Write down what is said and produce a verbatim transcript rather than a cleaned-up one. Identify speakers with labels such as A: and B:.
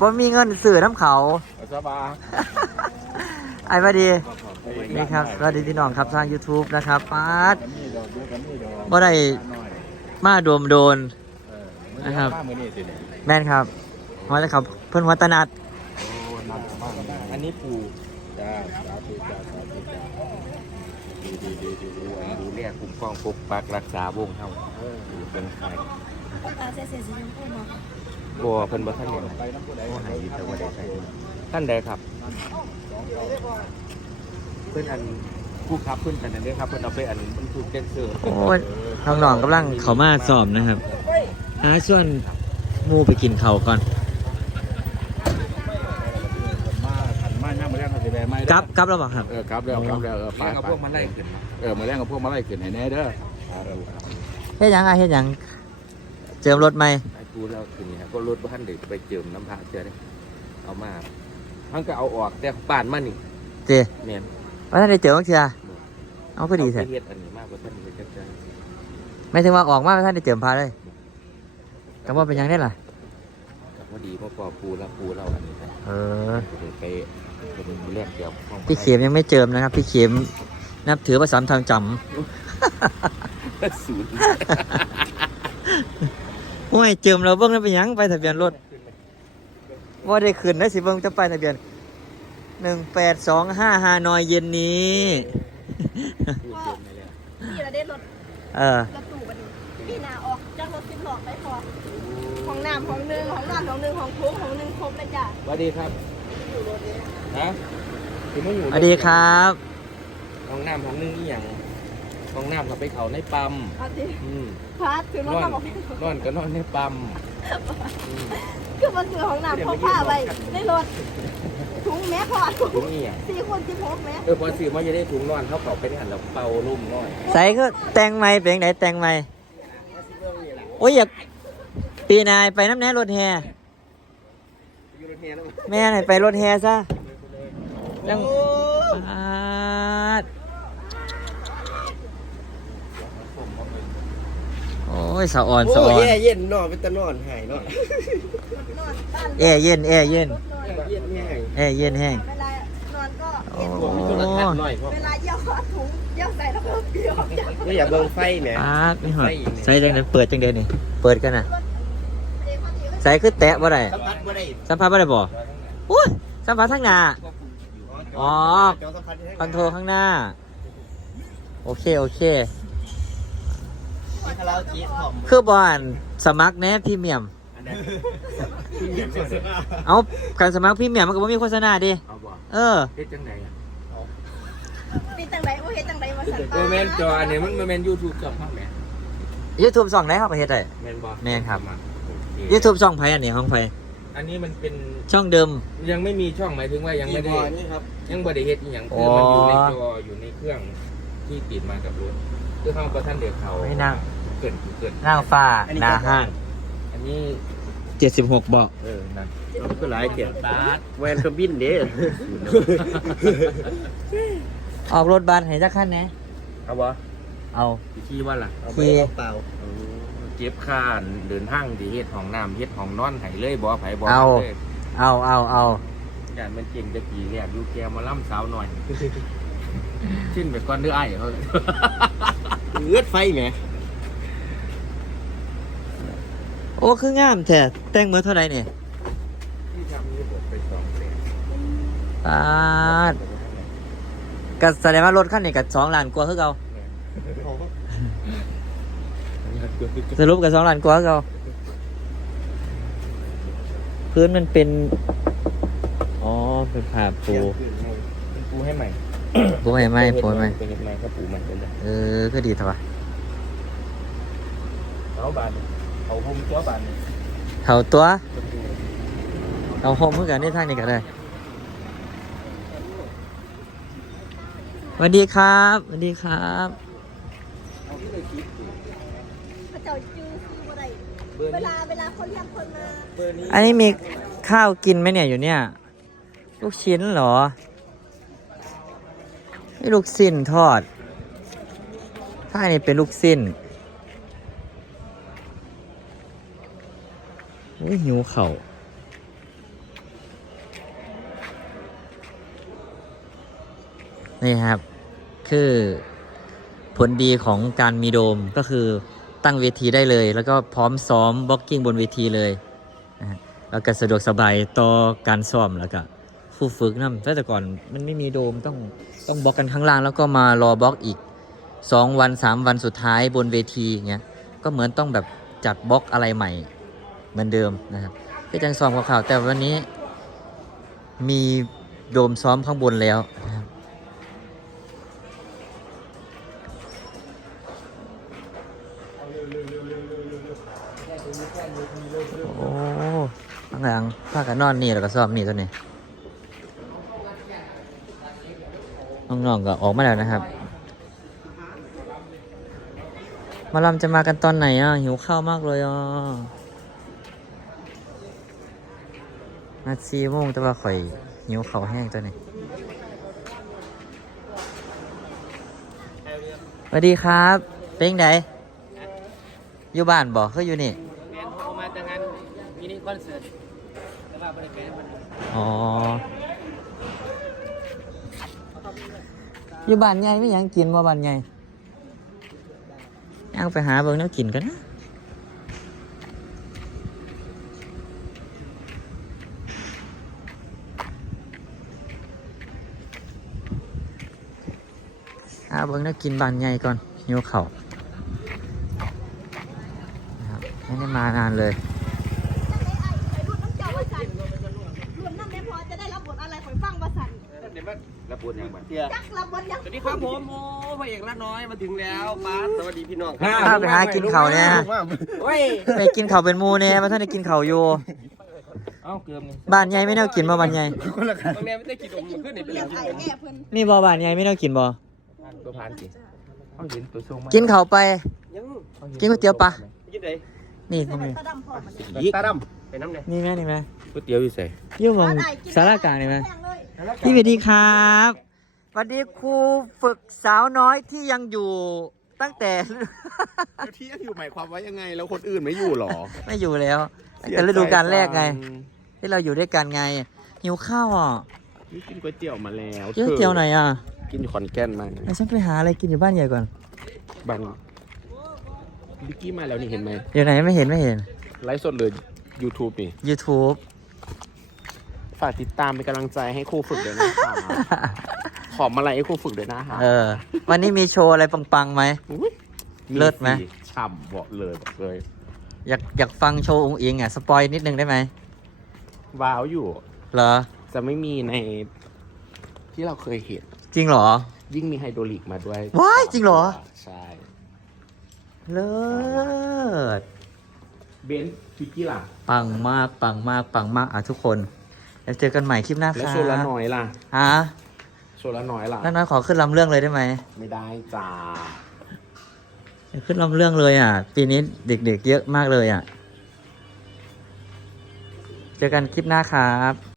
A: ผมมีเงินซื้อน้ำเขา
B: สบาย
A: ไอ้พอดีนี่ครับสวัสดีพี่น้องครับทาง YouTube นะครับป๊าดบ่ได้มาโดมโดนนะครับแม่นครับมาแล้วครับเพิ่นวัตนัด
B: อันนี้ปูจ้าสาธุจ้าสาธุจ้าดีดีดีดีดูแลคุ้มครองปกปักรักษาวงเฮาเป็นใคร
C: ตาเสียเสียสีชมพูเนาะ
B: บัวเพิ่นบ่ทันเห็นโอ้หายแต่ว่าได้ใส่ท่านใดครับเพิ่นอันผู้ขับเพิ่นกันนั่นเด้ครับเพิ่นเอาไปอันมันถูกแดนเซอร์
A: โอ้ยน้องๆกำลังเขามาสอบนะครับหาส่วนหมูไปกินเขาวก่อน
B: มาขันมาหน้ามาแรกเขาสิแบไม้
A: กลับกลับแล้วบอกครับ
B: เออกลับแล้วกลับแล้วเออไปเอาพวกมาไล่ขึ้นเออมาแรกเอาพวกมาไล่ขึ้นให้แน่เด้อ
A: เฮ็ดหยังอ่ะเฮ็ดหยังเจิมรถไหม
B: ไอ้กูแล้วขึ้นนี่ครับก็รถบ้านเด็กไปเจิมน้ำพระเจอได้เอามาทั้งก็เอาออกแต่ป่านมานี่
A: เจ
B: เนียน
A: ว่าท่านได้เจอบ้างเชียเอาก็ดีแท้
B: เฮ็ดอันนี้มากกว่าท่านเลยจักจัง
A: ไม่ถึงว่าออกมาท่านได้เจิมพาเลยก็ว่าเป็นหยังได้ล่ะ
B: กับพอดีพ่อปอปูแล้วปูเราอันนี้ไป
A: เออ
B: เดี๋ยวไปเป็นเรียกเดี๋ยว
A: พี่เข็มยังไม่เจิมนะครับ พี่เข็มนับถือภาษาทางจ
B: ศูนย์
A: ำโอ้ยเจิมเราเบิ้งแล้วเป็นหยังไปทะเบียนรถว่าได้ขึ้นได้สิเบิ้งจะไปทะเบียนหนึ่งแปดสองห้าฮานอยเย็นนี้
C: พี่ระเด็ดรถ
A: เออ
C: รถตู้บัดนี้พี่นาออกจากรถสิบล้อไปพอของน้ำของหนึ่งของน้ำของหนึ่งของทุกของหนึ่งครบเลยจ้ะ
B: สวัสดีครับฮะถึงไม่อยู่
A: สวัสดีครับ
B: ห้องน้ำห้องนึงนี่อย่างห้องน้ำกับไปเขาในปั๊ม
C: เอาสิ
B: อืม
C: พัดคือรถ
B: นอน
C: มาบอก
B: นอนก็นอนในปั๊ม
C: คือมันคือของน้ำของผ้าไว้ในรถถุงแม่พอถุ
B: ถุ
C: ง
B: งนี่อย่าง
C: สี่คนสิบหกแม่
B: เออพอซื้อมาจะได้ถุงนอนเขาเขาไปได้หันแล้วเป่าลุ่มน้อย
A: ใส่ก็แต่งใหม่เป็นไหนแต่งใหม่โอ้ยอยากปีนายไปน้ำแน่รถแฮแม่ไหนไปรถแฮซะยังปาดโอ้ยสะอ่อนสะ
D: โอ้
A: อ่อน
D: แย่เย็นนอนเป็นตะนอนหายเนาะ
C: นอนบ้าน
A: แอร์เย็นแอร์เย็น
C: รถนอน
D: เย็นง่าย
A: แอร์เย็นแห้ง
C: เวลานอนก็
A: โอ้
C: เย็น
B: มีโทรทัศน์หน่อยเพราะ
C: เวลาเยี่ยวถุงเยี่ยวใส่แล้วก็เปียก
D: ก็อย่าเบิ่งไฟแหม
A: ปาดนี่หอดใส่จังนั้นเปิดจังเดนนี่เปิดกันน่ะใส่คือแตะบ่ได้
D: สัมผัสบ่ได้
A: สัมผัสบ่ได้บ่อุ้ยสัมผัสทางหน้า อ๋อ
D: จอสัมผัส
A: คอนโทรลข้างหน้า โอเค โอเค
D: คาราโอเกะหอม
A: คือบอนสมัครแน่พรีเมียม
B: ที่เหยียบเสื้อ
A: เอาการสมัครพรีเมียมมันก็บ่มีโฆษณาดิ
B: เอาบ่
A: เออ
B: เฮ็ดจังไดอ่ะ
C: ปีตังไดโอ้เฮ็ดตังไดมาสั่น
B: โมเมนต์จออันนี้มันโมเมนต์ยูทูบจอบมากแหม
A: YouTube ช่องไหนครับประเทศไทย
B: แมนบ่
A: แม่นครับ
B: โอเค
A: YouTube ช่องไผอันนี้ของไผ
B: อันนี้มันเป็น
A: ช่องเดิม
B: ยังไม่มีช่องหมายถึงว่ายังไม่ได้
D: นี่ครับ
B: ยังบ่ได้เฮ็ดอีหยัง
A: อ๋
B: คือ
A: อ
B: มันอยู่ในจออยู่ในเครื่องที่ติดมากับรถคือเขาประท่านเด็กเขา
A: ไม่นั่ง
B: เกินเกิน
A: นางฟ้าหนาห้าง
B: อันนี้
A: เจ็ดสิบหกเบาะ
B: เออนั่น
D: ก็หลายเกียรติ
B: บาส
D: แวนเครื่องบินเด้
A: ออกรถบัสให้จักคันแหน่
B: เอาบ่
A: เอา
B: ที่ว่าล่ะ
D: เอาไปเปล่า
B: เก็บค่าเดินทางที่เฮ็ดห้องน้ำเฮ็ดห้องนอนให้เลยบ่ไผบ่
A: เอา
B: เลย
A: เอาเอาเอา
B: การมันเก่งจะกี่แรกอยู่แกมาล่ำสาวหน่อย ชิ้นไปก่อนเด้อไอ้เขา
D: เลือดไฟแหม
A: โอ้คืองามแท้แต่งมือเท่าไหร่เนี่ย
B: ที่ทำนี่ผมไปสองแสน
A: ปาดก็แสดงว่ารถคันนี้กับสองล้านกว่าคือเก่าสรุปกับสองล้านกว่าคือเก่าพื้นมันเป็น อ๋อ เป็นผ้าปู
B: เป็นปูให้ใหม่
A: ปูใหม่ไหมปูใหม่
B: เป็นยังไงก็ปูใหม่เป็นเลย
A: เออ ก็ดีเถอะวะ
B: เอาบานเอาหุ้มตัวบาน
A: เท่าตัวเอาโฮมเพื่อกันได้ทางนี้ก็ได้สวัสดีครับสวัสดีครับ
C: พระเจ้าจื้อซื้อบ่ได้
B: เบอร์
C: เว
B: นี้
C: ลาเวลาคนเรียกคนมา
B: เบอร์นี้
A: อันนี้มีข้าวกินไหมเนี่ยอยู่เนี่ย ลูกชิ้นเหรอนี่ลูกสิ้นทอด ถ้าอันนี้เป็นลูกสิ้นนี่หิวเข่านี่ครับคือผลดีของการมีโดมก็คือตั้งเวทีได้เลย แล้วก็พร้อมซ้อมบล็อกกิ้งบนเวทีเลยนะฮะแล้วก็สะดวกสบายต่อการซ้อมแล้วก็ผู้ฝึกนะแต่ก่อนมันไม่มีโดมต้องต้องบล็อกกันข้างล่างแล้วก็มารอบล็อกอีกสองวันสามวันสุดท้ายบนเวทีอย่างเงี้ยก็เหมือนต้องแบบจัดบล็อกอะไรใหม่เหมือนเดิมนะครับก็จังซ้อมข่าวๆแต่วันนี้มีโดมซ้อมข้างบนแล้วนะครับโอ้ข้างหลังพากันนอนนี่แล้วก็ซ้อมนี่ตัวนี้น้องๆก็ออกมาแล้วนะครับมาลำจะมากันตอนไหนอ่ะหิวข้าวมากเลยอ่ะนาทีโมงแต่ว่าข่อยหิวข้าวแห้งตัวนี้สวัสดีครับเป็นไงอยู่บ้านบ่คืออยู่นี่
E: แมนโทรมาแต่งานมินิคอนเสิร์ตแต่ว่าบริการมัน
A: อ๋ออยู่บ้านใหญ่ไม่ยังกินบ่บ้านใหญ่ยังไปหาเบิ่งแนวกินกันนะหาเบิ่งแนวกินบ้านใหญ่ก่อนหิวข้าวนะครับไม่ได้มานานเลย
C: รุ่นน้ำเจ้าว่าสันรุ่นน้ำแม่พอจะได้รับบทอะไรข่อยฟังว่าสัน
B: เดี๋ยวมันระบุอย่างบัด
C: จักรับบทยัง
E: สวัสดีครับผมโอ้พระเอกละน้อยมาถึงแล้วป้าสวัสดีพี่น้องค
A: ถ้า
E: รับ
A: ไปหากินข้าวเนี่ย
E: เฮ้ย
A: ไปกินข้าวเป็นหมูเนี่ยมาท่านได้กินข้าวอยู่
E: เอ้าเกือบนี่
A: บ้านใหญ่ไม่ได้กินบ่บ้านใหญ่
E: ตรงนี้ไม่ได้กินผมขึ้นนี่เป็น
C: เรีย
E: อก ย่าง
C: ไอ้
E: ที่
C: แง่เพิ่น
A: นี่บ่บ้านใหญ่ไม่ได้กินบ่
E: ตัวผ่านสิเขาเห็นตัวทรง
A: กินข้าวไป
E: ยัง
A: กินก๋วยเตี๋ยวปะ
E: กินไหน
C: ใส่
A: นี่นี่
C: หอย
A: นี่
C: ตาดำพอมัน
E: อีกตาดำไปน้ำไหน
A: นี่แม่นี่แม่
B: ก๋วยเตี๋ยวอยู่ใส่
A: อยุ่งมองสารากลางนี่แม่พี่สวัสดีครับสวัสดีครูฝึกสาวน้อยที่ยังอยู่ตั้งแต่
D: ที่ยังอยู่หมายความว่ายังไงแล้วคนอื่นไม่อยู่หรอ
A: ไม่อยู่แล้วตั้งแต่ฤดูกาลแรกไง ที่เราอยู่ด้วยกันไงหิวข้าวอ่ะ
D: นี่กินก๋วยเตี๋ยวมาแล้ว
A: เจ๊เตี๋ยวไหนอ่ะ
D: กินขอนแก่นมา
A: ไอ้ฉันไปหาอะไรกินอยู่บ้านใหญ่ก่อน
D: บังบิกกี้มาแล้วนี่เห็นไหม
A: เดี๋ยวไหนไม่เห็นไม่เห็น
D: ไลฟ์สดเลย YouTube นี่
A: YouTube
D: ฝากติดตามเป็นกำลังใจให้ครูฝึกด้วยนะคะขอมาอะไรให้ครูฝึกด้วยนะคะ
A: เออ วันนี้มีโชว์อะไรปังๆไหม
D: อุ๊ย
A: เลิศไหม
D: สิฉ่ำบอกเลยบอกเลย
A: อยากอยากฟังโชว์องค์อิงอ่ะ สปอยนิดนึงได้ไหม
D: ว้าวอยู่
A: เหรอ
D: จะไม่มีในที่เราเคยเห็น
A: จริงเหรอ
D: ยิ่งมีไฮโดรลิกมาด้วย
A: ว้ายจริงเหรอ
D: ใช่
A: เลิศ
D: เบนซ์บิกกี้ล่ะ
A: ปังมากปังมากปังมากอ่ะทุกคนแล้วเจอกันใหม่คลิปหน้า
D: แล้ว
A: ค่ะ
D: โซลาน้อยล่ะ
A: ฮะ
D: โซลาน้อยล่ะ
A: น้อยๆขอขึ้นลำเรื่องเลยได้ไหม
D: ไม่ได้จ้า
A: อยากขึ้นลำเรื่องเลยอ่ะ ปีนี้เด็กๆเยอะมากเลยอ่ะ เจอกันคลิปหน้าครับ